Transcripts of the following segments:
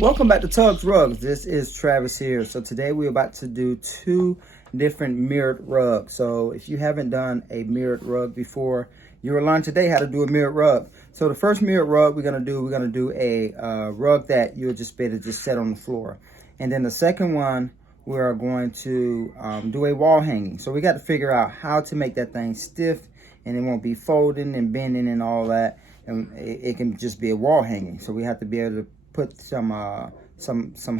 Welcome back to Tugs Rugs. This is Travis here. So today we're about to do two different mirrored rugs. So if you haven't done a mirrored rug before, you'll learn today how to do a mirrored rug. So the first mirrored rug we're gonna do a rug that you'll just be able to just set on the floor. And then the second one, we are going to do a wall hanging. So we got to figure out how to make that thing stiff and it won't be folding and bending and all that. And it can just be a wall hanging. So we have to be able to put some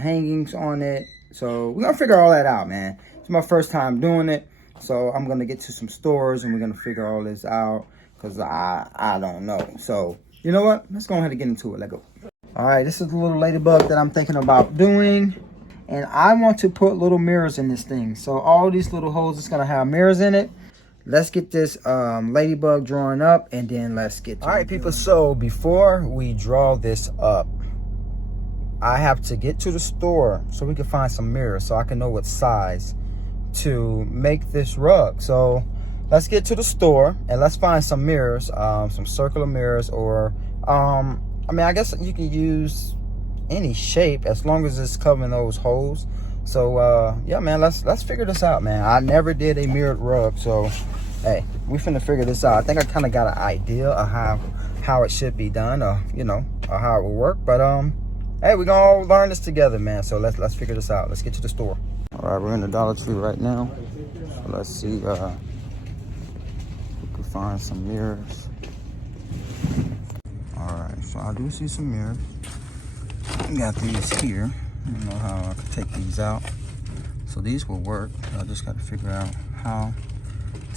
hangings on it. So we're gonna figure all that out, man. It's my first time doing it, so I'm gonna get to some stores and we're gonna figure all this out because I don't know. So you know what, let's go ahead and get into it. Let's go. All right, this is the little ladybug that I'm thinking about doing, and I want to put little mirrors in this thing. So all these little holes is gonna have mirrors in it. Let's get this ladybug drawn up and then let's get to it. All right, people, so before we draw this up, I have to get to the store so we can find some mirrors so I can know what size to make this rug. So let's get to the store and let's find some mirrors, some circular mirrors, or I mean, I guess you can use any shape as long as it's covering those holes. So yeah, man, let's figure this out, man. I never did a mirrored rug, so hey, we finna figure this out. I think I kind of got an idea of how it should be done, or you know, or how it will work, but hey, we're gonna all learn this together, man. So let's figure this out. Let's get to the store. All right, we're in the Dollar Tree right now. So let's see if we can find some mirrors. All right, so I do see some mirrors. I got these here. I don't know how I can take these out. So these will work. I just got to figure out how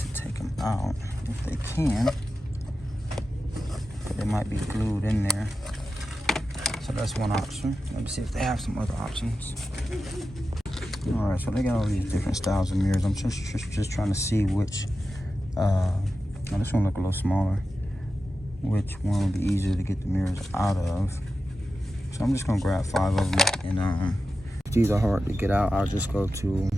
to take them out, if they can. They might be glued in there. So that's one option. Let me see if they have some other options. All right, so they got all these different styles of mirrors. I'm just trying to see which, now this one look a little smaller. Which one would be easier to get the mirrors out of. So I'm just gonna grab 5 of them, and if these are hard to get out, I'll just go to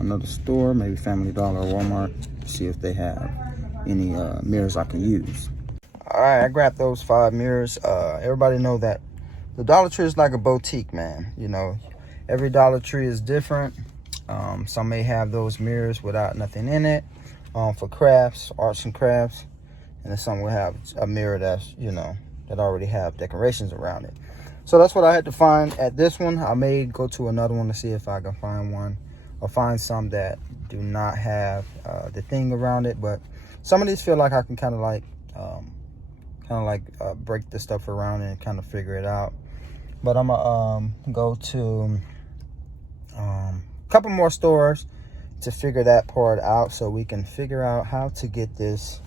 another store, maybe Family Dollar or Walmart, see if they have any mirrors I can use. All right, I grabbed those 5 mirrors. Everybody know that the Dollar Tree is like a boutique, man. You know, every Dollar Tree is different. Some may have those mirrors without nothing in it, for crafts, arts and crafts. And then some will have a mirror that's, you know, that already have decorations around it. So that's what I had to find at this one. I may go to another one to see if I can find one, or find some that do not have the thing around it. But some of these feel like I can kind of like break the stuff around and kind of figure it out. But I'm gonna go to a couple more stores to figure that part out, so we can figure out how to get this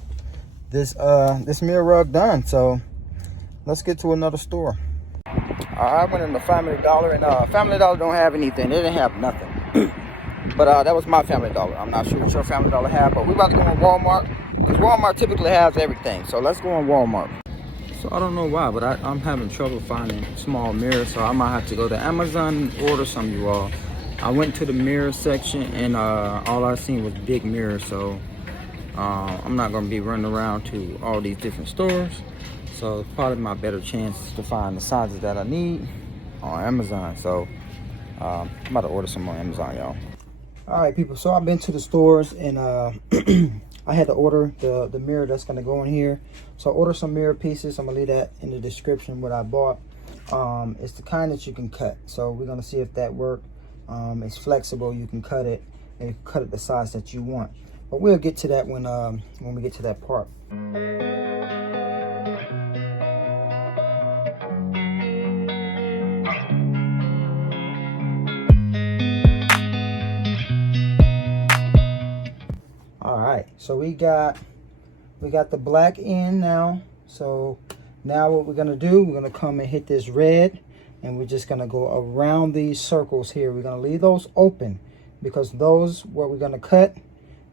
mirror rug done. So let's get to another store. I went in the Family Dollar, and Family Dollar don't have anything. They didn't have nothing. But that was my Family Dollar. I'm not sure what your Family Dollar have, but we're about to go on Walmart, because Walmart typically has everything. So let's go on Walmart. So I don't know why, but I'm having trouble finding small mirrors, so I might have to go to Amazon and order some, you all. I went to the mirror section, and all I seen was big mirrors, so I'm not going to be running around to all these different stores. So probably my better chance is to find the sizes that I need on Amazon. So I'm about to order some on Amazon, y'all. All right, people, so I've been to the stores, and I had to order the mirror that's going to go in here. So I ordered some mirror pieces. I'm going to leave that in the description, what I bought. It's the kind that you can cut. So we're going to see if that works. It's flexible. You can cut it, and you can cut it the size that you want. But we'll get to that when we get to that part. All right, so we got the black end now. So now what we're gonna do, we're gonna come and hit this red, and we're just gonna go around these circles here. We're gonna leave those open because those what we're gonna cut,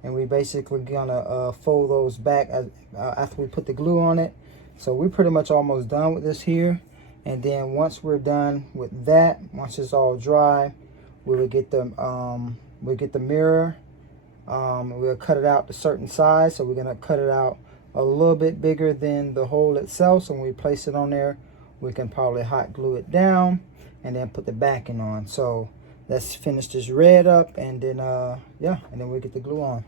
and we basically gonna fold those back after we put the glue on it. So we're pretty much almost done with this here. And then once we're done with that, once it's all dry, we will get the mirror. We'll cut it out to a certain size. So we're gonna cut it out a little bit bigger than the hole itself. So when we place it on there, we can probably hot glue it down. and then put the backing on. So let's finish this red up, and then yeah, and then we'll get the glue on.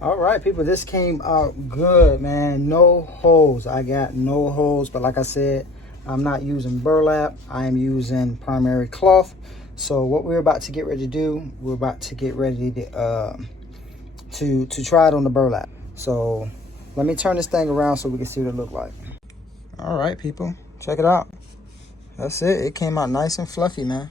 All right, people, this came out good, man. No holes. I got no holes, but like I said, I'm not using burlap. I am using primary cloth. So what we're about to get ready to do, we're about to get ready to try it on the burlap. So let me turn this thing around so we can see what it look like. All right, people, check it out. That's it. It came out nice and fluffy, man.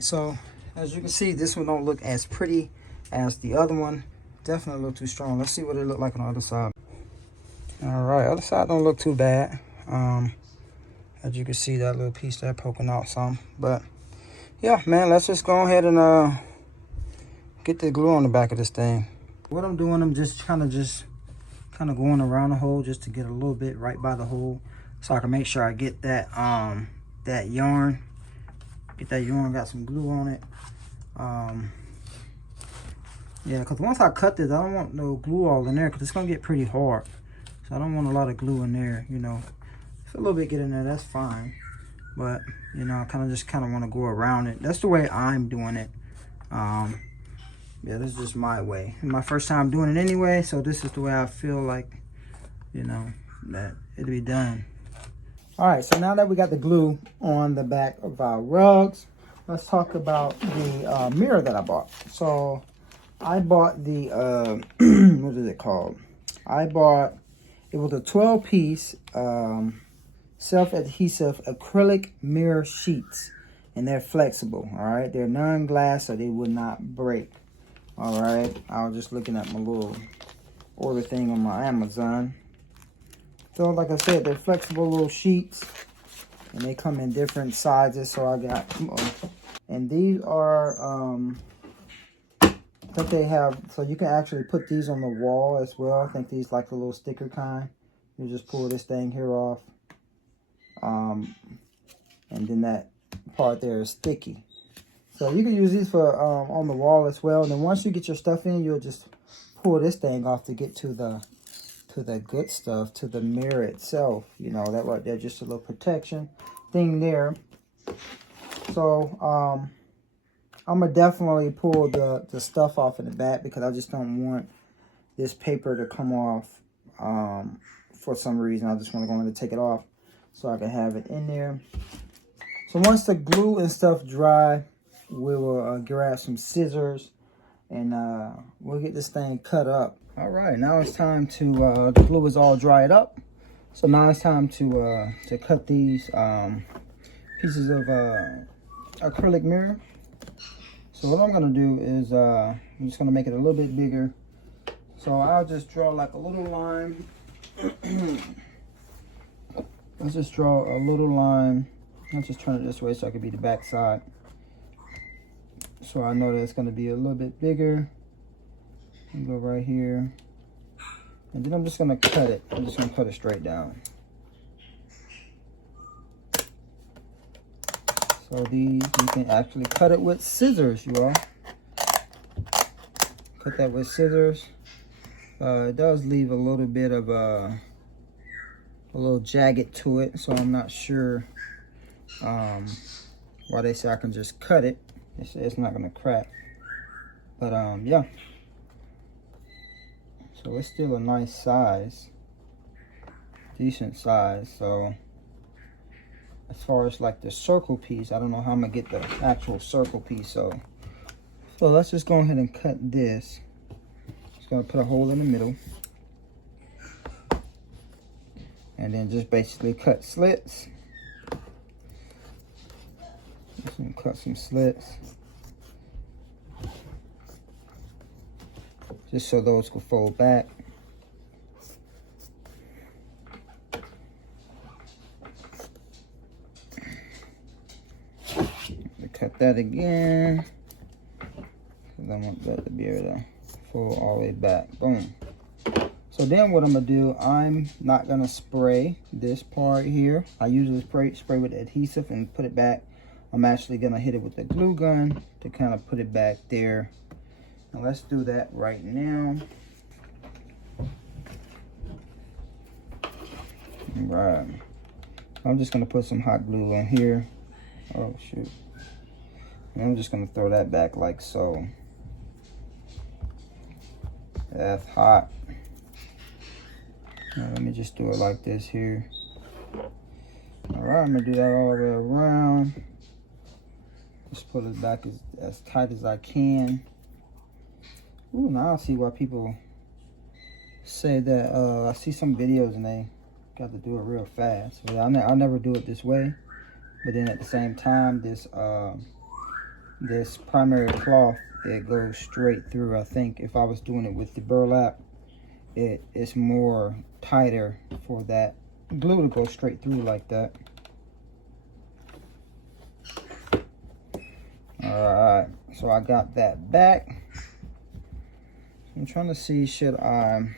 So as you can see, this one don't look as pretty as the other one. Definitely a little too strong. Let's see what it look like on the other side. All right, other side don't look too bad. As you can see, that little piece there poking out some. But yeah, man, let's just go ahead and get the glue on the back of this thing. What I'm doing, I'm just kind of going around the hole just to get a little bit right by the hole, so I can make sure I get that that yarn. Get that yarn, got some glue on it. Yeah, because once I cut this, I don't want no glue all in there, because it's going to get pretty hard. So I don't want a lot of glue in there, you know. If a little bit get in there, that's fine. But, you know, I kind of want to go around it. That's the way I'm doing it. Yeah, this is just my way. My first time doing it anyway, so this is the way I feel like, you know, that it'll be done. All right, so now that we got the glue on the back of our rugs, let's talk about the mirror that I bought. So I bought the, what is it called? It was a 12-piece self-adhesive acrylic mirror sheets, and they're flexible, all right? They're non-glass, so they would not break, all right? I was just looking at my little order thing on my Amazon. So like I said, they're flexible little sheets, and they come in different sizes. So I got, and these are, that they have, so you can actually put these on the wall as well. I think these like the little sticker kind. You just pull this thing here off, and then that part there is sticky. So you can use these for on the wall as well. And then once you get your stuff in, you'll just pull this thing off to get to the good stuff, to the mirror itself. You know, that right there, just a little protection thing there. So I'm gonna definitely pull the stuff off in the back, because I just don't want this paper to come off for some reason. I just want to go in and take it off so I can have it in there. So once the glue and stuff dry, we will grab some scissors, and we'll get this thing cut up. All right, now it's time to, the glue is all dried up. So now it's time to cut these pieces of acrylic mirror. So what I'm gonna do is, I'm just gonna make it a little bit bigger. So I'll just draw like a little line. Let's just draw a little line. I'll just turn it this way so I can be the back side. So I know that it's gonna be a little bit bigger. And go right here, and then I'm just gonna cut it. I'm just gonna cut it straight down. So these, you can actually cut it with scissors, you all. Cut that with scissors. It does leave a little bit of a little jagged to it, so I'm not sure why they say I can just cut it. They say it's not gonna crack, but yeah. So it's still a nice size, decent size. So as far as like the circle piece, I don't know how I'm gonna get the actual circle piece. So let's just go ahead and cut this. Just gonna put a hole in the middle, and then just basically cut slits. Just gonna cut some slits, just so those can fold back. Cut that again, because I want that to be able to fold all the way back. Boom. So then what I'm gonna do, I'm not gonna spray this part here. I usually spray with adhesive and put it back. I'm actually gonna hit it with the glue gun to kind of put it back there. Now let's do that right now. All right. I'm just gonna put some hot glue on here. Oh shoot. And I'm just gonna throw that back like so. That's hot. Now let me just do it like this here. All right, I'm gonna do that all the way around. Just put it back as tight as I can. Ooh, now I see why people say that. I see some videos and they got to do it real fast. So I never do it this way. But then at the same time, this primary cloth, it goes straight through. I think if I was doing it with the burlap, it's more tighter for that glue to go straight through like that. Alright, so I got that back. I'm trying to see, should I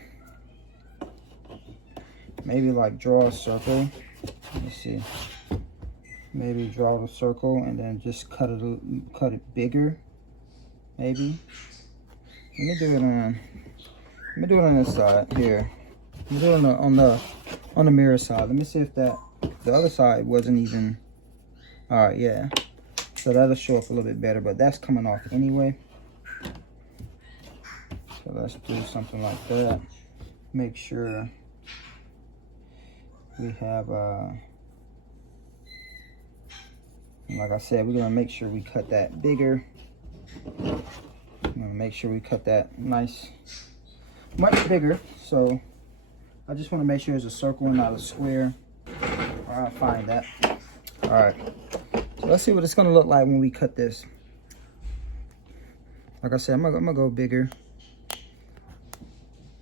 maybe like draw a circle? Let me see. Maybe draw the circle and then just cut it bigger. Maybe. Let me do it on this side here. Let me do it on the mirror side. Let me see if the other side wasn't even. All right, yeah. So that'll show up a little bit better, but that's coming off anyway. So let's do something like that. Make sure we have like I said, we're gonna make sure we cut that bigger. I'm gonna make sure we cut that much bigger. So I just want to make sure it's a circle and not a square. I'll find that. All right. So let's see what it's gonna look like when we cut this. Like I said, I'm gonna go bigger.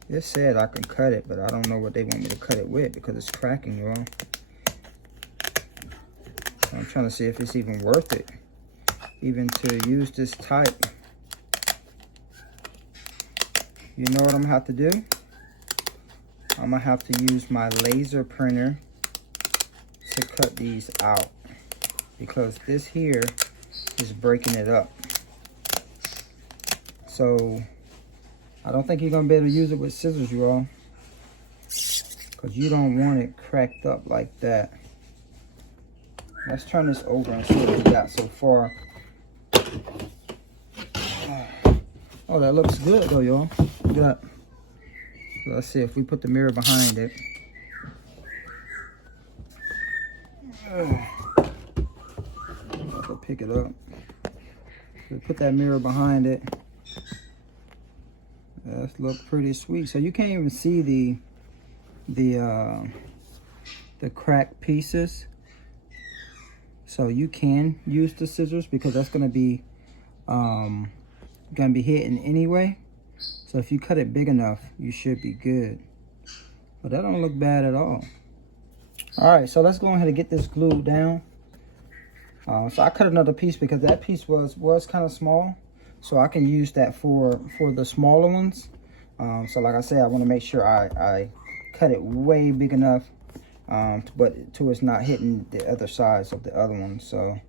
It said I can cut it, but I don't know what they want me to cut it with because it's cracking, y'all. So I'm trying to see if it's even worth it, even to use this type. You know what I'm gonna have to do? I'm gonna have to use my laser printer to cut these out, because this here is breaking it up. So I don't think you're gonna be able to use it with scissors, you all, because you don't want it cracked up like that. Let's turn this over and see what we got so far. Oh, that looks good though, y'all. So let's see if we put the mirror behind it. I'll pick it up. We put that mirror behind it. That looks pretty sweet. So you can't even see the cracked pieces. So you can use the scissors because that's gonna be hitting anyway. So if you cut it big enough, you should be good. But that don't look bad at all. All right, so let's go ahead and get this glued down. So I cut another piece because that piece was kind of small. So I can use that for the smaller ones. So like I said, I want to make sure I cut it way big enough, but to it's not hitting the other sides of the other one. So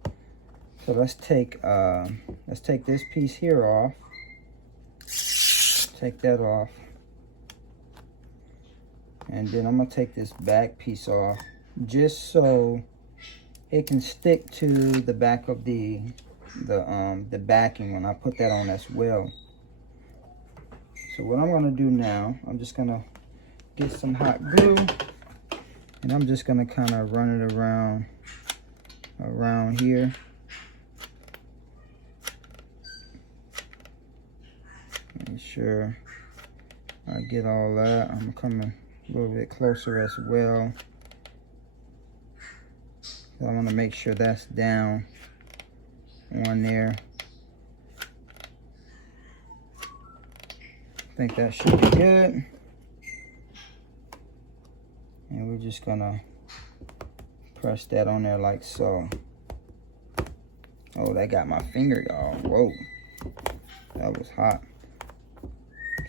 let's take this piece here off. Take that off. And then I'm gonna take this back piece off just so it can stick to the back of the backing when I put that on as well. So what I'm gonna do now, I'm just gonna get some hot glue, and I'm just gonna kind of run it around here. Make sure I get all that. I'm coming a little bit closer as well. So I want to make sure that's down on there. I think that should be good. And we're just gonna press that on there like so. Oh, that got my finger, y'all. Whoa, that was hot.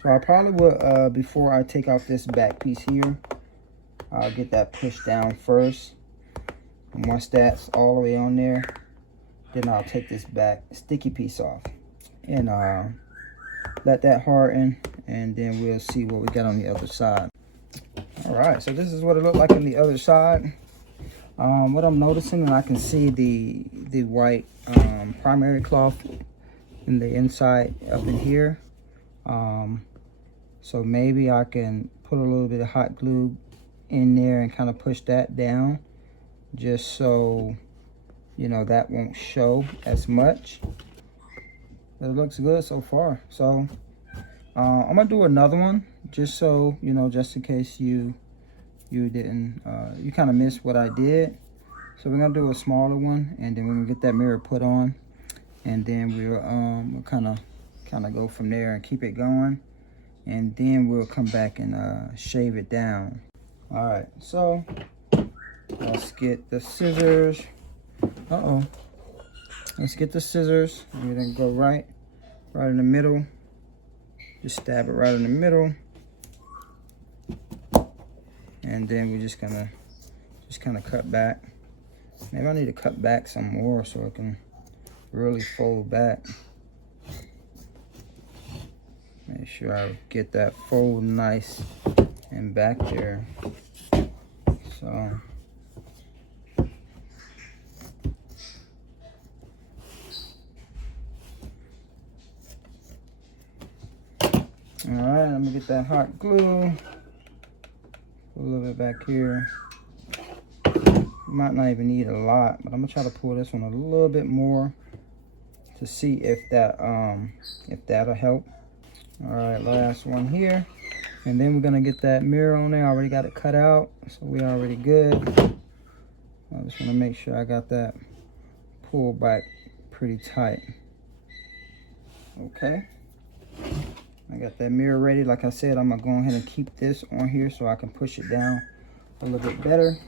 So I probably would, before I take off this back piece here, I'll get that pushed down first. And once that's all the way on there, then I'll take this back sticky piece off and let that harden, and then we'll see what we got on the other side. All right, so this is what it looked like on the other side. What I'm noticing, and I can see the white primary cloth in the inside up in here. So maybe I can put a little bit of hot glue in there and kind of push that down, just so, you know, that won't show as much. But it looks good so far. So I'm gonna do another one, just so, you know, just in case you didn't, you kind of missed what I did. So we're gonna do a smaller one, and then we're gonna get that mirror put on, and then we'll kind of go from there and keep it going, and then we'll come back and shave it down. All right, so let's get the scissors. Let's get the scissors. We're gonna go right in the middle. Just stab it right in the middle, and then we're just kind of cut back. Maybe I need to cut back some more so it can really fold back. Make sure I get that fold nice and back there. So all right, I'm gonna get that hot glue. Put a little bit back here. You might not even need a lot, but I'm gonna try to pull this one a little bit more to see if that'll help. All right, last one here, and then we're gonna get that mirror on there. I already got it cut out, so we're already good. I just want to make sure I got that pulled back pretty tight. Okay, I got that mirror ready. Like I said, I'm gonna go ahead and keep this on here so I can push it down a little bit better.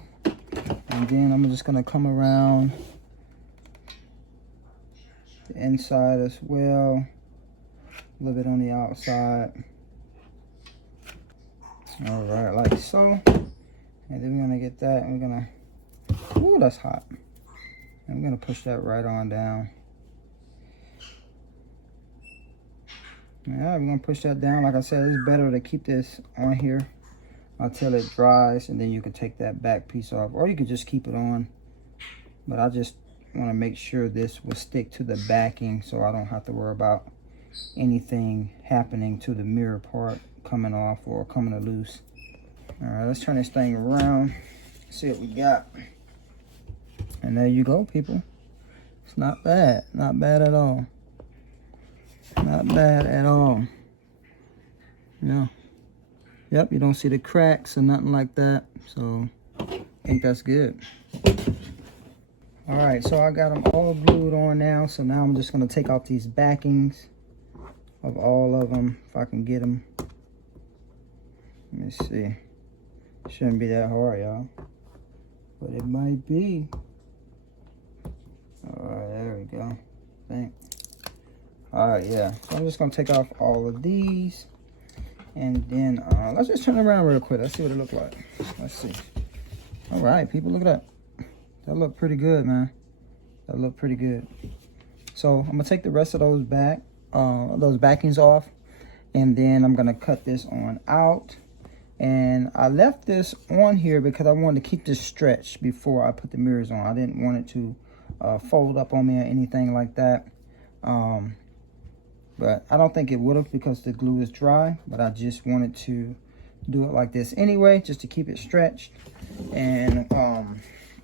And then I'm just gonna come around the inside as well, a little bit on the outside. All right, like so. And then we're gonna get that, and we're gonna, ooh, that's hot. And we're gonna push that right on down. Yeah, we're gonna push that down. Like I said, it's better to keep this on here until it dries, and then you can take that back piece off, or you can just keep it on. But I just want to make sure this will stick to the backing, so I don't have to worry about anything happening to the mirror part coming off or coming loose. All right, let's turn this thing around, see what we got. And there you go, people. It's not bad, not bad at all. Not bad at all. Yeah. Yep, you don't see the cracks or nothing like that, so I think that's good. All right, so I got them all glued on now, so now I'm just gonna take off these backings of all of them, if I can get them. Let me see. Shouldn't be that hard, y'all, but it might be. All right, there we go. All right, yeah, so I'm just gonna take off all of these. And then let's just turn it around real quick. Let's see what it looks like. Let's see. All right, people, look at that. That looked pretty good, man. That looked pretty good. So I'm gonna take the rest of those backings off, and then I'm gonna cut this on out, And I left this on here because I wanted to keep this stretched before I put the mirrors on. I didn't want it to fold up on me or anything like that. But I don't think it would have because the glue is dry. But I just wanted to do it like this anyway, just to keep it stretched. And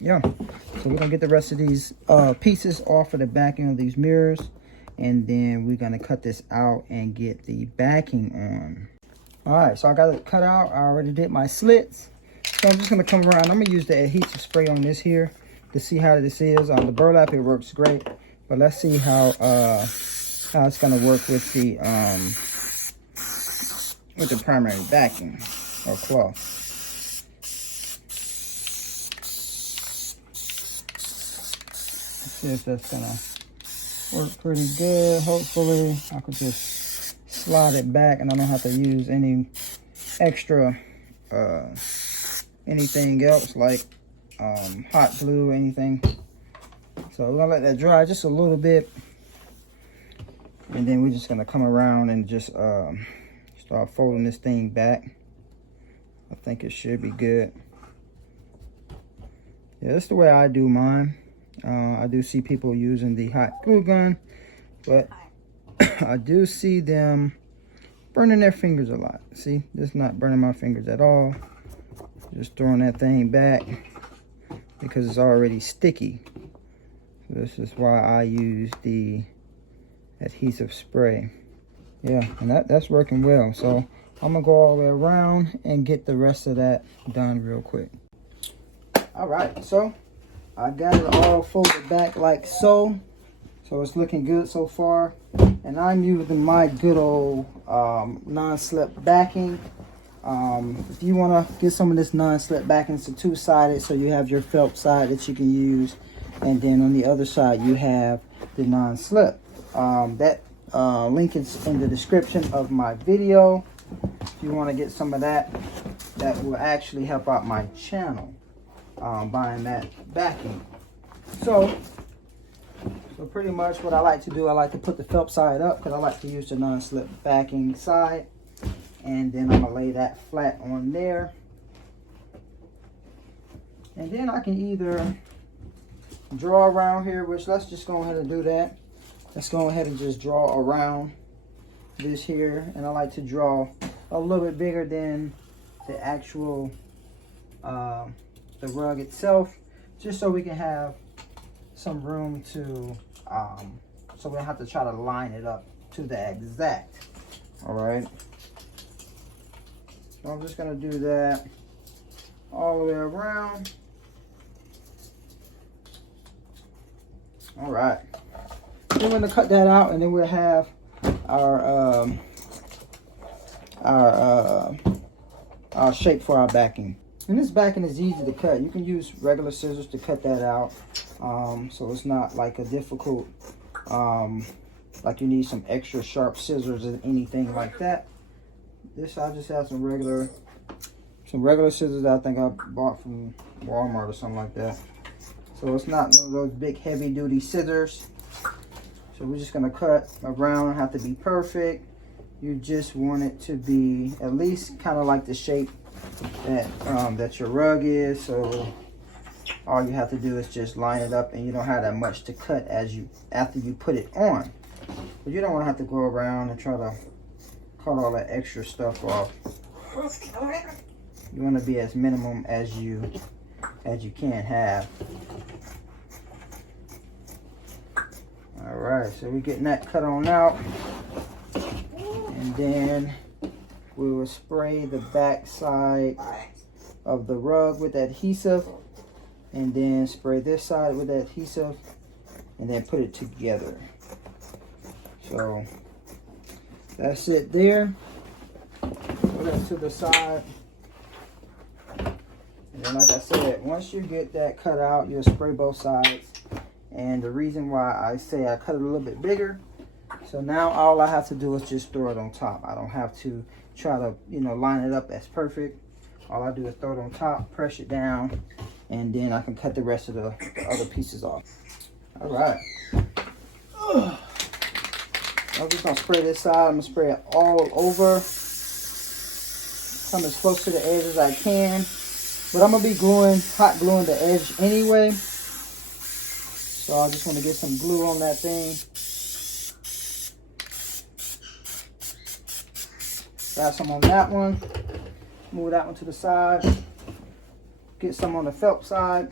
yeah, so we're gonna get the rest of these pieces off of the backing of these mirrors, and then we're gonna cut this out and get the backing on. All right, so I got it cut out. I already did my slits, so I'm just gonna come around. I'm gonna use the adhesive spray on this here to see how this is. On the burlap, it works great, but let's see how it's gonna work with the primary backing or cloth. See if that's gonna work pretty good. Hopefully I could just slide it back and I don't have to use any extra anything else like hot glue or anything. So we're gonna let that dry just a little bit, and then we're just gonna come around and just start folding this thing back. I think it should be good. Yeah, that's the way I do mine. I do see people using the hot glue gun, but I do see them burning their fingers a lot. See, this is not burning my fingers at all. Just throwing that thing back because it's already sticky. This is why I use the adhesive spray. Yeah, and that's working well. So I'm gonna go all the way around and get the rest of that done real quick. All right, so I got it all folded back like so. So it's looking good so far. And I'm using my good old non-slip backing. If you want to get some of this non-slip backing, it's a two-sided, so you have your felt side that you can use, and then on the other side you have the non-slip. That link is in the description of my video. If you want to get some of that, that will actually help out my channel. Buying that backing. So pretty much what I like to do, I like to put the felt side up because I like to use the non-slip backing side, and then I'm gonna lay that flat on there, and then I can either draw around here, which let's just go ahead and do that. Let's go ahead and just draw around this here, and I like to draw a little bit bigger than the actual the rug itself, just so we can have some room to so we don't have to try to line it up to the exact. All right, so I'm just gonna do that all the way around. All right, then we're gonna cut that out, and then we'll have our shape for our backing. And this backing is easy to cut. You can use regular scissors to cut that out. So it's not like a difficult, like you need some extra sharp scissors or anything like that. This, I just have some regular scissors that I think I bought from Walmart or something like that. So it's not one of those big heavy duty scissors. So we're just gonna cut around, have to be perfect. You just want it to be at least kind of like the shape that your rug is. So all you have to do is just line it up, and you don't have that much to cut after you put it on. But you don't want to have to go around and try to cut all that extra stuff off. You want to be as minimum as you can have. All right, so we're getting that cut on out, and then we will spray the back side of the rug with adhesive, and then spray this side with adhesive, and then put it together. So that's it there. Put it to the side. And then, like I said, once you get that cut out, you'll spray both sides. And the reason why I say I cut it a little bit bigger, so now all I have to do is just throw it on top. I don't have to try to, line it up as perfect. All I do is throw it on top, press it down, and then I can cut the rest of the other pieces off. All right. I'm just gonna spray this side. I'm gonna spray it all over. come as close to the edge as I can. But I'm going to be hot gluing the edge anyway. So I just want to get some glue on that thing. Got some on that one. Move that one to the side. Get some on the felt side.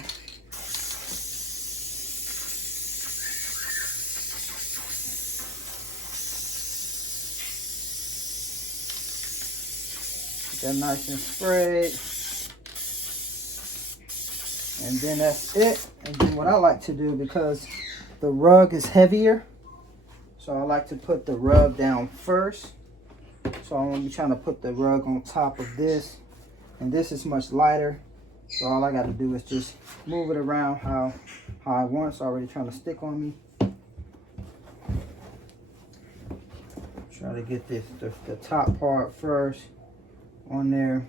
Get that nice and sprayed. And then that's it. And then what I like to do, because the rug is heavier, so I like to put the rug down first. So I'm going to be trying to put the rug on top of this. And this is much lighter. So all I got to do is just move it around how I want. It's already trying to stick on me. Try to get the top part first on there.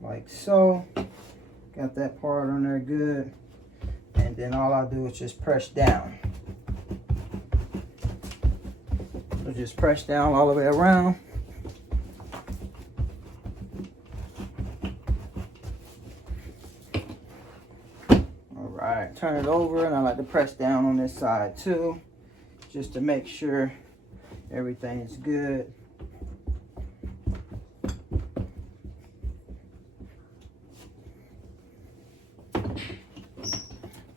Like so. Got that part on there good. And then all I do is just press down. So just press down all the way around. Alright, turn it over, and I like to press down on this side too, just to make sure everything is good.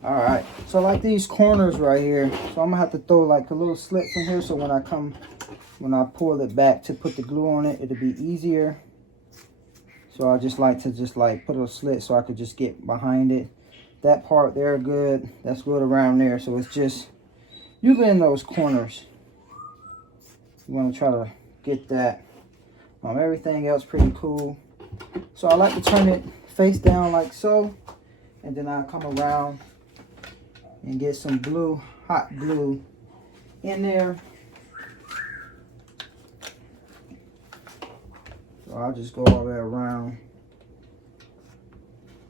Alright, so like these corners right here, so I'm gonna have to throw like a little slits in here, so when I pull it back to put the glue on it, it'll be easier. So I just like to put a slit so I could just get behind it. That part there good, that's good around there. So it's just usually in those corners. You want to try to get that. Everything else pretty cool. So I like to turn it face down like so, and then I come around and get some glue, hot glue in there. So I'll just go all the way around.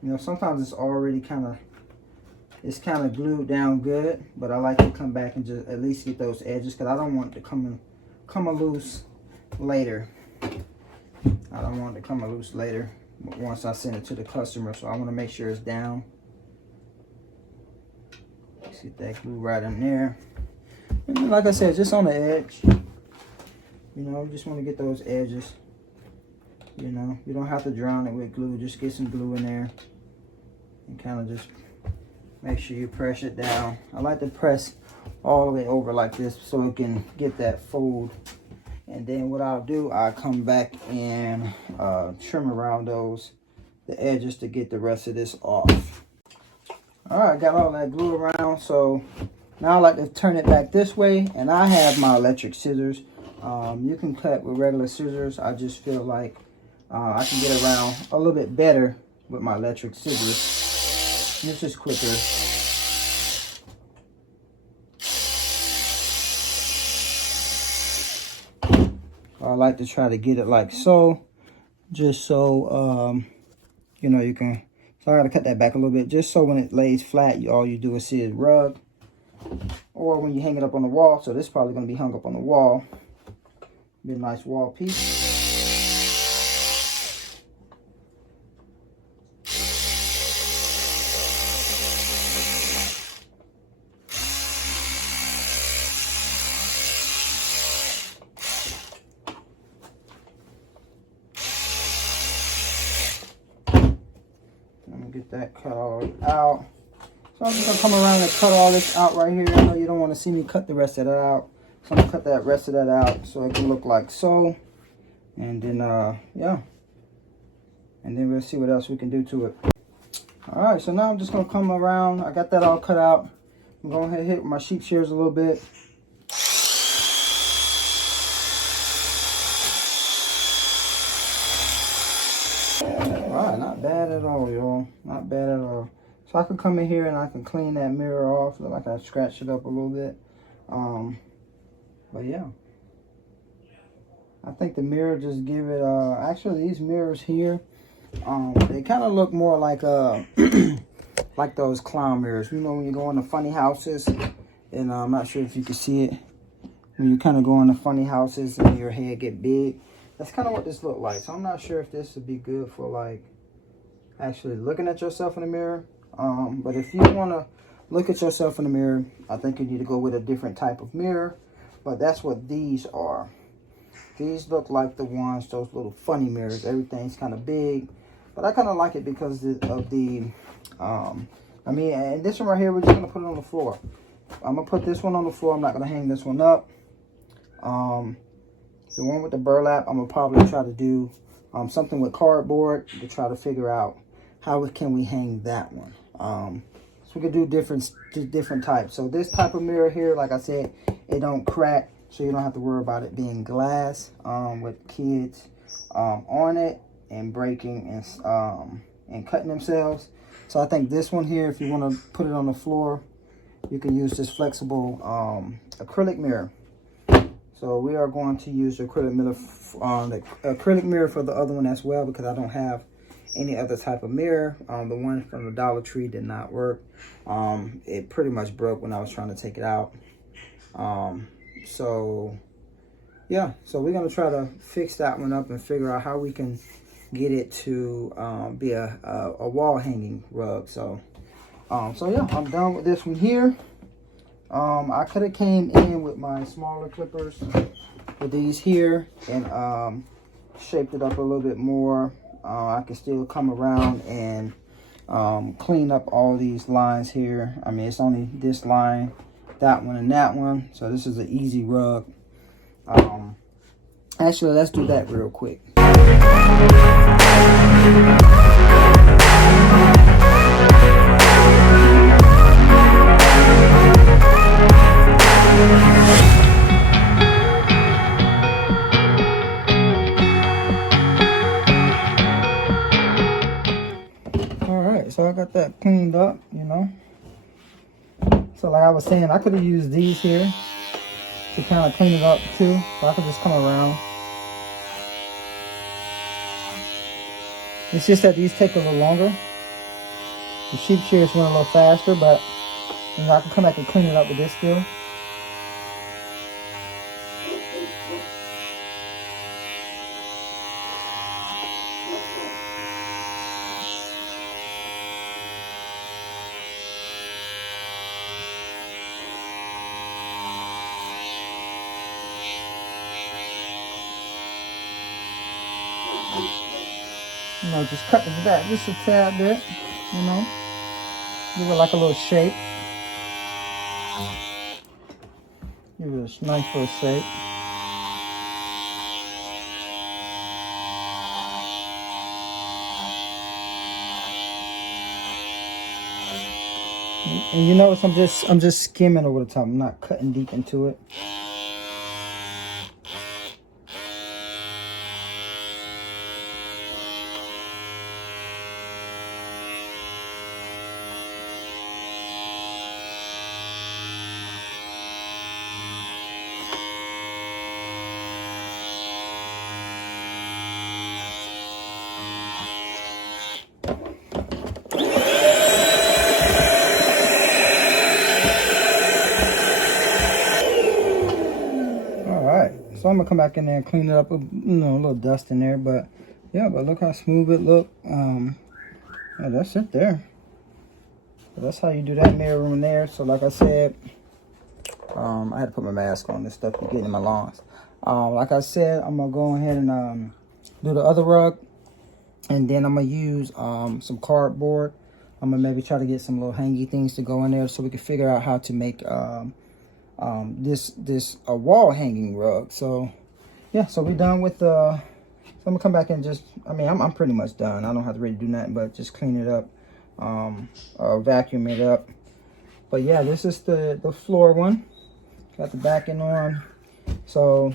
You know, sometimes it's already kind of glued down good, but I like to come back and just at least get those edges, because I don't want it to come loose later. I don't want it to come loose later once I send it to the customer, so I want to make sure it's down. Let's get that glue right in there. And then, like I said, just on the edge. You know, you just want to get those edges. You know, you don't have to drown it with glue. Just get some glue in there and kind of just make sure you press it down. I like to press all the way over like this so it can get that fold. And then what I'll do, I'll come back and trim around the edges to get the rest of this off. All right, got all that glue around. So now I like to turn it back this way, and I have my electric scissors. You can cut with regular scissors. I just feel like I can get around a little bit better with my electric scissors. It's just quicker. I like to try to get it like so, just so you know, you can. So I gotta cut that back a little bit, just so when it lays flat, all you do is see it rug, or when you hang it up on the wall. So this is probably gonna be hung up on the wall. Be a nice wall piece. Get that cut all out. So I'm just gonna come around and cut all this out right here. I know you don't want to see me cut the rest of that out, so I'm gonna cut that rest of that out so it can look like so. And then yeah, and then we'll see what else we can do to it. All right, so now I'm just gonna come around. I got that all cut out. I'm going to hit with my sheep shears a little bit. Alright, not bad at all, y'all. Not bad at all. So I can come in here and I can clean that mirror off. Look like I scratched it up a little bit. But yeah. I think the mirror just give it, actually these mirrors here, they kind of look more like, like those clown mirrors. You know, when you go into funny houses, and I'm not sure if you can see it. When you kind of go into funny houses and your head get big, that's kind of what this looked like. So I'm not sure if this would be good for like actually looking at yourself in the mirror. But if you want to look at yourself in the mirror, I think you need to go with a different type of mirror. But that's what these are. These look like the ones, those little funny mirrors. Everything's kind of big, but I kind of like it because of the, I mean, and this one right here, we're just gonna put it on the floor. I'm gonna put this one on the floor. I'm not gonna hang this one up. The one with the burlap, I'm gonna probably try to do something with cardboard to try to figure out how can we hang that one. So we could do different types. So this type of mirror here, like I said, it don't crack, so you don't have to worry about it being glass with kids on it and breaking and cutting themselves. So I think this one here, if you want to put it on the floor, you can use this flexible acrylic mirror. So we are going to use the acrylic mirror for the other one as well, because I don't have any other type of mirror. The one from the Dollar Tree did not work. It pretty much broke when I was trying to take it out. So yeah, so we're gonna try to fix that one up and figure out how we can get it to be a wall hanging rug. So yeah, I'm done with this one here. I could have came in with my smaller clippers with these here and shaped it up a little bit more. I can still come around and clean up all these lines here. I mean, it's only this line, that one, and that one. So this is an easy rug. Actually, let's do that real quick. So I got that cleaned up, you know. So like I was saying, I could have used these here to kind of clean it up too. So I could just come around. It's just that these take a little longer. The sheep shears went a little faster, but you know, I can come back and clean it up with this still. You know, just cut it back just a tad bit, you know, give it like a little shape. Give it a nice little shape. And you notice I'm just skimming over the top. I'm not cutting deep into it. So I'm gonna come back in there and clean it up, you know, a little dust in there, but yeah, but look how smooth it look. Yeah, that's it there. So that's how you do that mirror room there. So like I said, I had to put my mask on. This stuff getting in my lungs. Like I said, I'm gonna go ahead and do the other rug, and then I'm gonna use some cardboard. I'm gonna maybe try to get some little hangy things to go in there so we can figure out how to make this wall hanging rug. So yeah, so we're done with so I'm gonna come back and just, I mean, I'm pretty much done. I don't have to really do nothing but just clean it up, vacuum it up. But yeah, this is the floor one. Got the backing on, so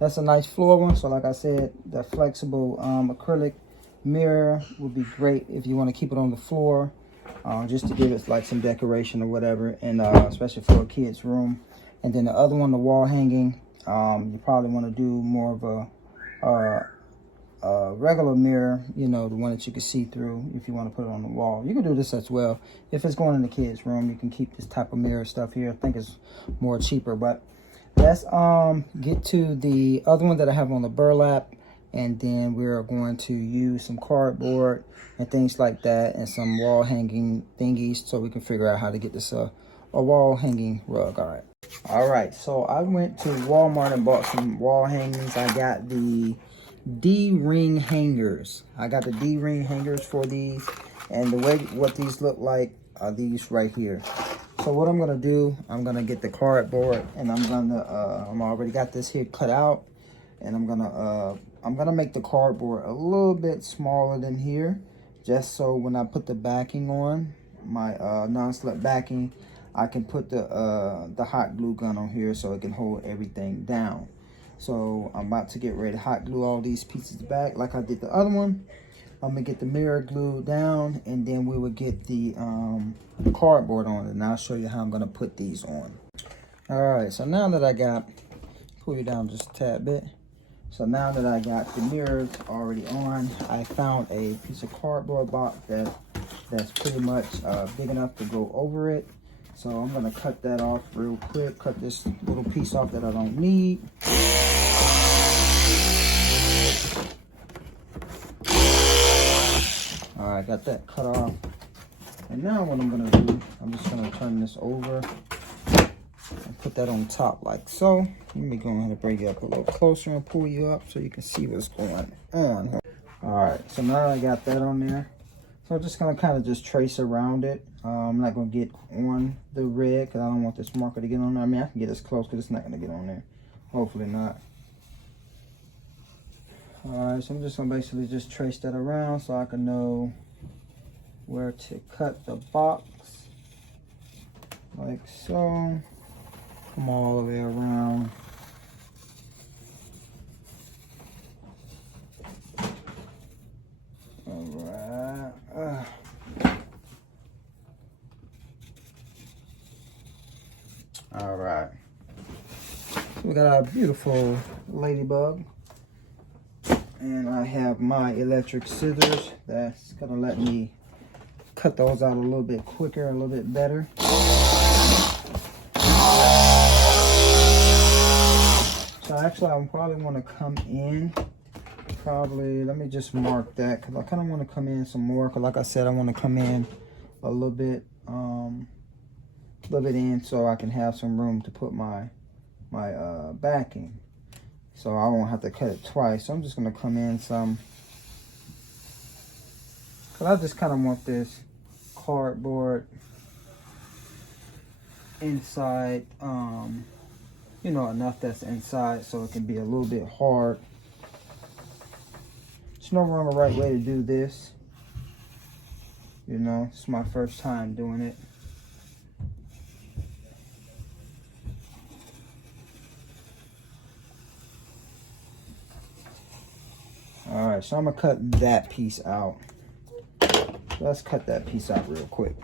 that's a nice floor one. So like I said, the flexible acrylic mirror would be great if you want to keep it on the floor. Just to give it like some decoration or whatever, and especially for a kid's room. And then the other one, the wall hanging, you probably want to do more of a regular mirror, you know, the one that you can see through if you want to put it on the wall. You can do this as well. If it's going in the kids' room, you can keep this type of mirror stuff here. I think it's more cheaper. But let's get to the other one that I have on the burlap. And then we're going to use some cardboard and things like that, and some wall hanging thingies, so we can figure out how to get this a wall hanging rug. All right, so I went to Walmart and bought some wall hangings. I got the D-ring hangers. I got the D-ring hangers for these, and the way what these look like are these right here. So what I'm gonna do, I'm gonna get the cardboard, and I'm already got this here cut out, and I'm gonna make the cardboard a little bit smaller than here, just so when I put the backing on, my non-slip backing, I can put the hot glue gun on here so it can hold everything down. So I'm about to get ready to hot glue all these pieces back like I did the other one. I'm gonna get the mirror glue down, and then we will get the cardboard on it, and I'll show you how I'm gonna put these on. All right, so now that I got, pull you down just a tad bit. So now that I got the mirrors already on, I found a piece of cardboard box that's pretty much big enough to go over it. So I'm gonna cut that off real quick, cut this little piece off that I don't need. All right, got that cut off. And now what I'm gonna do, I'm just gonna turn this over and put that on top like so. Let me go ahead and bring you up a little closer and pull you up so you can see what's going on. All right, so now I got that on there. So I'm just gonna kind of just trace around it. I'm not gonna get on the red because I don't want this marker to get on there. I mean, I can get as close because it's not gonna get on there. Hopefully not. All right, so I'm just gonna basically just trace that around so I can know where to cut the box, like so. Come all the way around. All right. All right. So we got our beautiful ladybug. And I have my electric scissors that's gonna let me cut those out a little bit quicker, a little bit better. So actually I probably want to come in, let me just mark that, because I kind of want to come in some more, because like I said, I want to come in a little bit in so I can have some room to put my backing. So I won't have to cut it twice. So I'm just gonna come in some, because I just kind of want this cardboard inside, you know, enough that's inside so it can be a little bit hard. There's no wrong or right way to do this. You know, it's my first time doing it. All right, so I'm gonna cut that piece out. Let's cut that piece out real quick.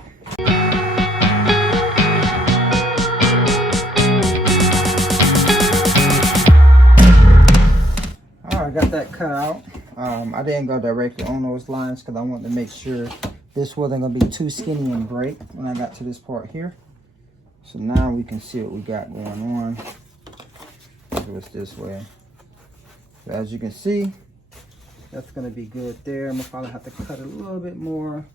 All right, got that cut out. I didn't go directly on those lines because I wanted to make sure this wasn't gonna be too skinny and break when I got to this part here. So now we can see what we got going on. Do it this way. So as you can see, that's gonna be good there. I'm gonna probably have to cut a little bit more.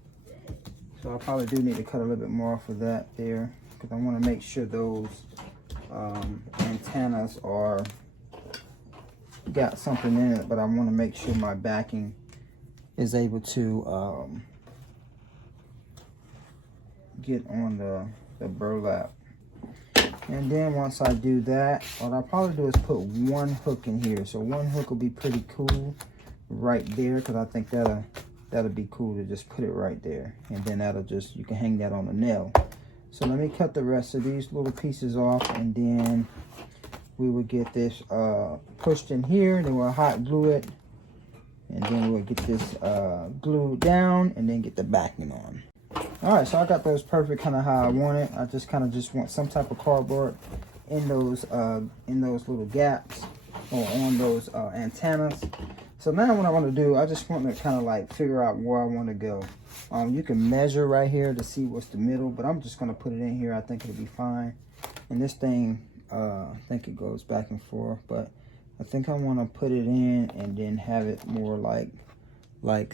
So I probably do need to cut a little bit more for that there, because I want to make sure those antennas are got something in it, but I want to make sure my backing is able to get on the burlap. And then once I do that, what I'll probably do is put one hook in here. So one hook will be pretty cool right there, because I think that'll be cool to just put it right there, and then that'll just, you can hang that on a nail. So let me cut the rest of these little pieces off, and then we will get this pushed in here, then we'll hot glue it, and then we'll get this glued down, and then get the backing on. All right, so I got those perfect kind of how I want it. I just kind of just want some type of cardboard in those little gaps, or on those antennas. So now what I want to do, I just want to kind of like figure out where I want to go. You can measure right here to see what's the middle, but I'm just going to put it in here. I think it'll be fine. And this thing, I think it goes back and forth, but I think I want to put it in and then have it more like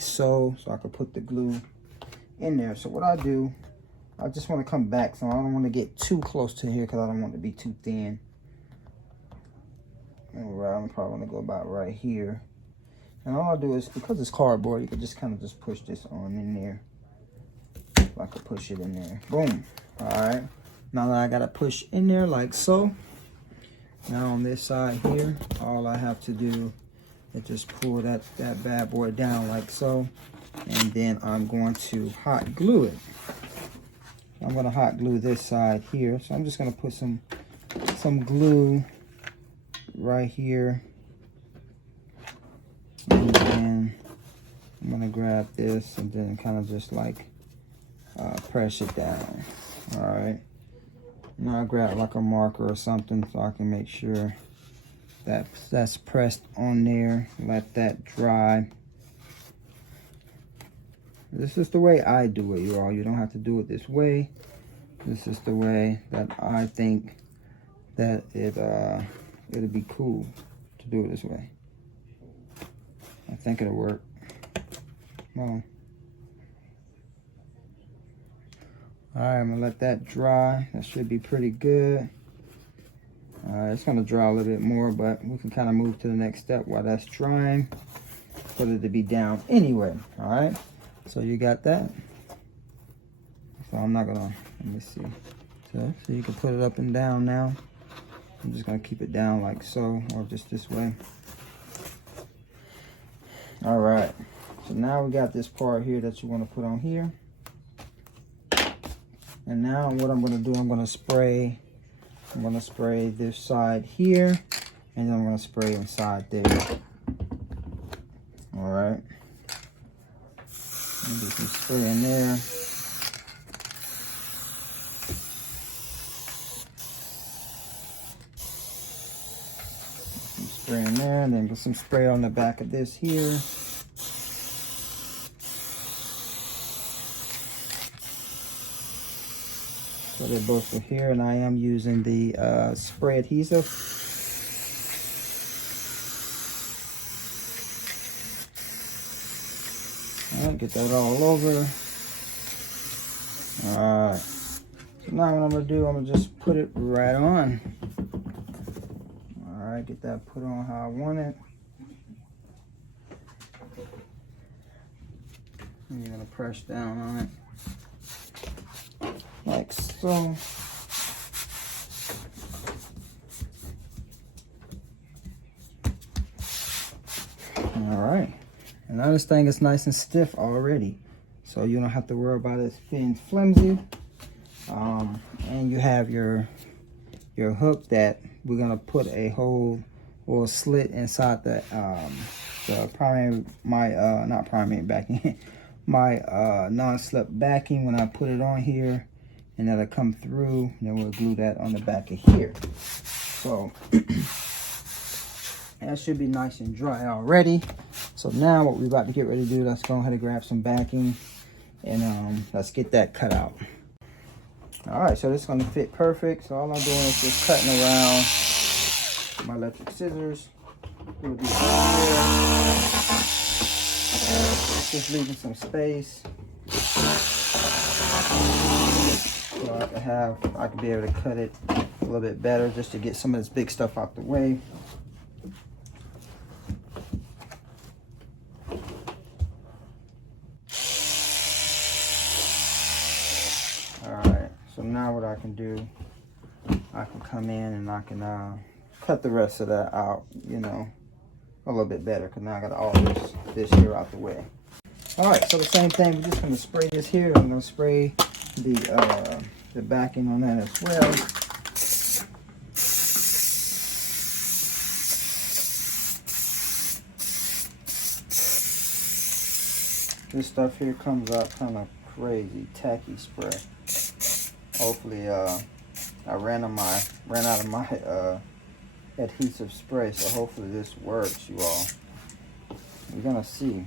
so I could put the glue in there. So what I do, I just want to come back, so I don't want to get too close to here because I don't want it to be too thin. All right, I'm probably going to go about right here. And all I do is, because it's cardboard, you can just kind of just push this on in there. I could push it in there. Boom. All right. Now that I got to push in there like so. Now on this side here, all I have to do is just pull that bad boy down like so. And then I'm going to hot glue it. I'm going to hot glue this side here. So I'm just going to put some glue right here. And then I'm going to grab this and then kind of just like press it down. All right. Now I grab like a marker or something so I can make sure that that's pressed on there. Let that dry. This is the way I do it, you all. You don't have to do it this way. This is the way that I think that it'll be cool to do it this way. I think it'll work. Well, all right, I'm gonna let that dry. That should be pretty good. It's gonna dry a little bit more, but we can kind of move to the next step while that's drying, for it to be down anyway. All right, so you got that. So I'm not gonna, let me see. So you can put it up and down now. I'm just gonna keep it down like so, or just this way. All right, so now we got this part here that you want to put on here. And now what I'm going to do, I'm going to spray this side here, and then I'm going to spray inside there. All right, get some spray in there. Some spray in there, and then get some spray on the back of this here. So they're both are here, and I am using the spray adhesive. All right, get that all over. All right. So now what I'm gonna do, I'm gonna just put it right on. All right, get that put on how I want it. And you're gonna press down on it. Like so. All right, and now this thing is nice and stiff already, so you don't have to worry about it being flimsy. And you have your hook that we're gonna put a hole or a slit inside the primary, not primary backing, my non-slip backing when I put it on here. And that'll come through, and then we'll glue that on the back of here. So that should be nice and dry already. So now what we're about to get ready to do, let's go ahead and grab some backing, and let's get that cut out. All right, so this is gonna fit perfect. So all I'm doing is just cutting around my electric scissors. We'll do just leaving some space. So I can be able to cut it a little bit better, just to get some of this big stuff out the way. All right, so now what I can do, I can come in and I can cut the rest of that out, you know, a little bit better, because now I got all this here out the way. All right, so the same thing, we're just gonna spray this here. I'm gonna spray the backing on that as well. This stuff here comes out kind of crazy, tacky spray. Hopefully, I ran out of my adhesive spray, so hopefully this works, you all. We're gonna see.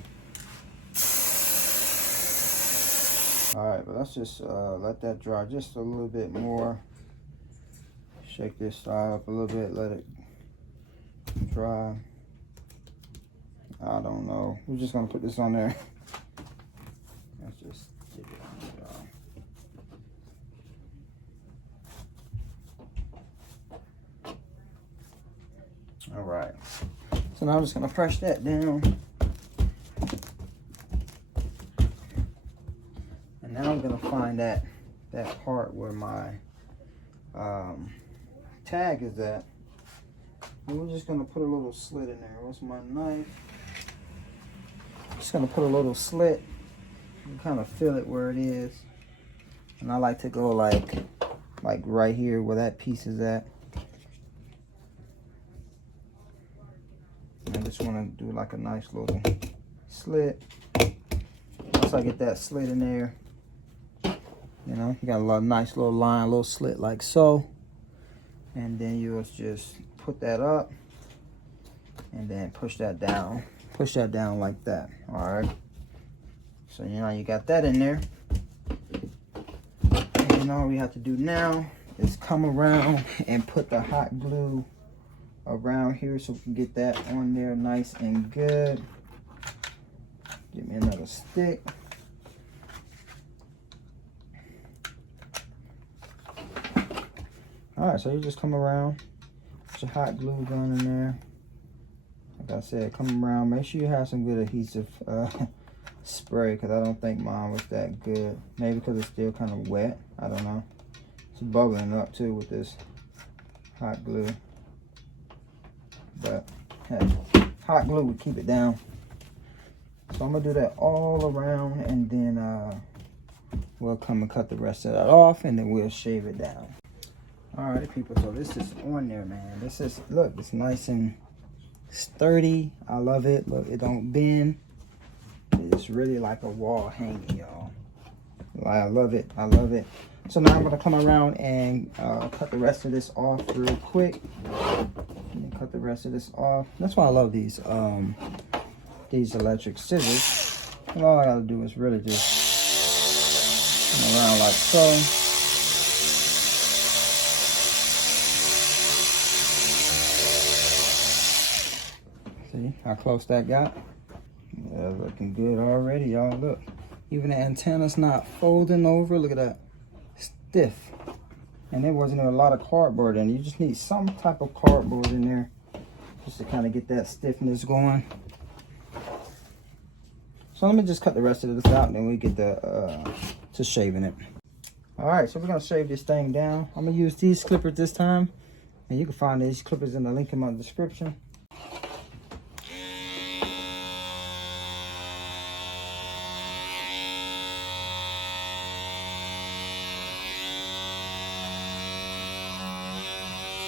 All right, but let's just let that dry just a little bit more. Shake this side up a little bit, let it dry. I don't know. We're just gonna put this on there. Let's just get it on there. All right. So now I'm just gonna press that down. And now I'm gonna find that part where my tag is at. And we're just gonna put a little slit in there. What's my knife? Just gonna put a little slit and kind of feel it where it is. And I like to go like right here where that piece is at. I just want to do like a nice little slit. Once I get that slit in there, you know, you got a nice little line, little slit like so. And then you'll just put that up and then push that down. Push that down like that. All right. So you know you got that in there. And all we have to do now is come around and put the hot glue around here so we can get that on there nice and good. Give me another stick. All right, so you just come around, put your hot glue gun in there. Like I said, come around. Make sure you have some good adhesive spray, because I don't think mine was that good. Maybe because it's still kind of wet. I don't know. It's bubbling up too with this hot glue. But hey, hot glue would keep it down. So I'm gonna do that all around, and then we'll come and cut the rest of that off, and then we'll shave it down. Alright people, so this is on there, man. This is, look, it's nice and sturdy. I love it. Look, it don't bend. It's really like a wall hanging, y'all. I love it. I love it. So now I'm gonna come around and cut the rest of this off real quick. Cut the rest of this off. That's why I love these electric scissors. And all I gotta do is really just come around like so. See how close that got? Yeah, looking good already, y'all. Look, even the antenna's not folding over. Look at that, stiff. And there wasn't a lot of cardboard in it. You just need some type of cardboard in there just to kind of get that stiffness going. So let me just cut the rest of this out, and then we get to shaving it. All right, so we're gonna shave this thing down. I'm gonna use these clippers this time, and you can find these clippers in the link in my description.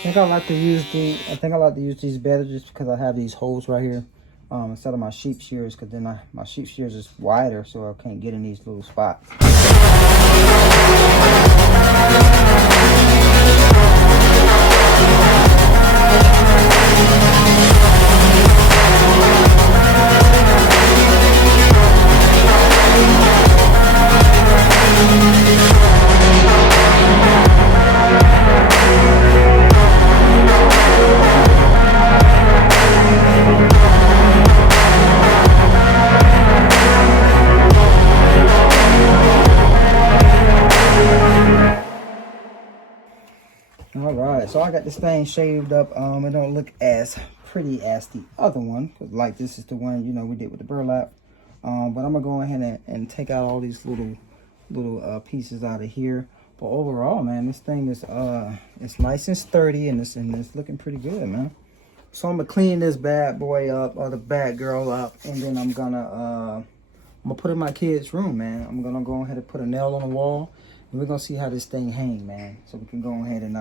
I think I like to use these better just because I have these holes right here instead of my sheep shears, because then my sheep shears is wider, so I can't get in these little spots. Alright, so I got this thing shaved up. It don't look as pretty as the other one, because like this is the one, you know, we did with the burlap. But I'm gonna go ahead and take out all these little pieces out of here. But overall, man, this thing is it's nice and sturdy, and it's looking pretty good, man. So I'm gonna clean this bad boy up, or the bad girl up, and then I'm gonna put it in my kid's room, man. I'm gonna go ahead and put a nail on the wall. We're gonna see how this thing hang, man, so we can go ahead and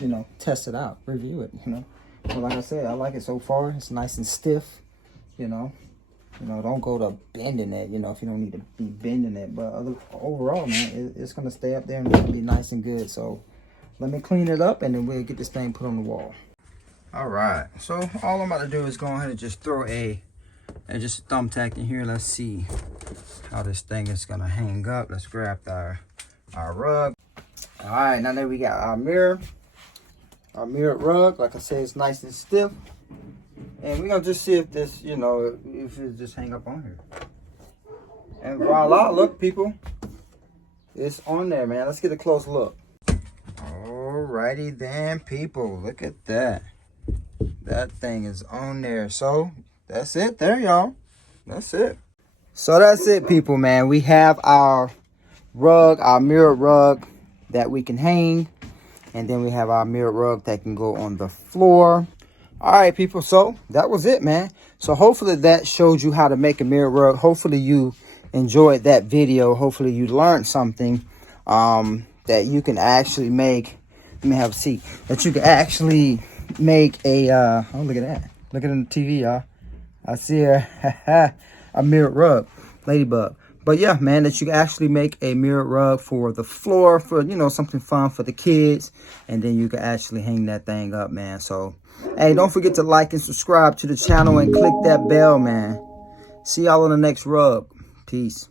you know, test it out, review it, you know. But like I said, I like it so far. It's nice and stiff, you know. Don't go to bending it, you know, if you don't need to be bending it. But overall, man, it's gonna stay up there and it's gonna be nice and good. So let me clean it up, and then we'll get this thing put on the wall. All right, so all I'm about to do is go ahead and just throw just a thumbtack in here. Let's see how this thing is gonna hang up. Let's grab our rug. All right, now that we got our mirrored rug, like I said, it's nice and stiff. And we're gonna just see if this, you know, if it just hang up on here. And voila, look people, it's on there, man. Let's get a close look. Alrighty then people, look at that. That thing is on there. So that's it there, y'all. That's it. So that's it people, man. We have our rug, our mirror rug that we can hang. And then we have our mirror rug that can go on the floor. All right, people. So that was it, man. So hopefully that showed you how to make a mirror rug. Hopefully you enjoyed that video. Hopefully you learned something that you can actually make. Let me have a seat. That you can actually make a, oh, look at that. Look at it on the TV, y'all. I see a mirror rug, ladybug. But yeah, man, that you can actually make a mirror rug for the floor, for, you know, something fun for the kids. And then you can actually hang that thing up, man. So, hey, don't forget to like and subscribe to the channel and click that bell, man. See y'all on the next rug. Peace.